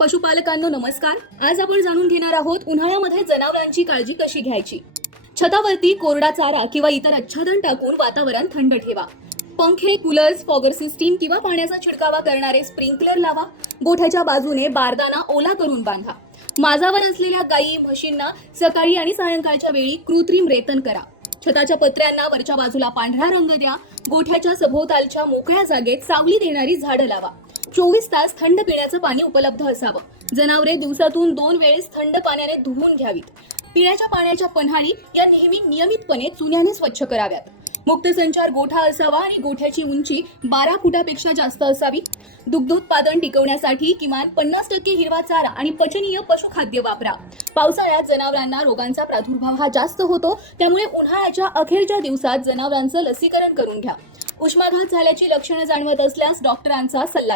पशुपालकांनो नमस्कार. आज आपण जाणून घेणार आहोत उन्हाळ्यामध्ये जनावरांची काळजी कशी घ्यायची. छतावरती कोरडा चारा किंवा इतर आच्छादन टाकून वातावरण थंड ठेवा. पंखे, कूलर्स, फॉगर सिस्टीम किंवा पाण्याचा छिडकावा करणारे स्प्रिंकलर लावा. गोठ्याच्या बाजूने बारदाना ओला करून बांधा. माझावर असलेल्या गायी, म्हशींना सकाळी आणि सायंकाळच्या वेळी कृत्रिम रेतन करा. छताच्या पत्र्यांना वरच्या बाजूला पांढरा रंग द्या. गोठ्याच्या सभोवतालच्या मोकळ्या जागेत सावली देणारी झाडं लावा. 24 तास थंड पिण्याचं पाणी उपलब्ध असावं. जनावरे दिवसातून 2 वेळेस थंड पाण्याने धुवून घ्यावीत. पिण्याच्या पाण्याच्या पन्हाळी या नेहमी नियमितपणे चुन्याने स्वच्छ कराव्यात. मुक्तसंचार गोठा असावा आणि गोठ्याची उंची 12 फुटापेक्षा जास्त असावी. दुग्धोत्पादन टिकवण्यासाठी किमान 50% हिरवा चारा आणि पचनीय पशुखाद्य वापरा. पावसाळ्यात जनावरांना रोगांचा प्रादुर्भाव हा जास्त होतो, त्यामुळे उन्हाळ्याच्या अखेरच्या दिवसात जनावरांचं लसीकरण करून घ्या. उष्माघात झाल्याची लक्षणं जाणवत असल्यास डॉक्टरांचा सल्ला घ्या.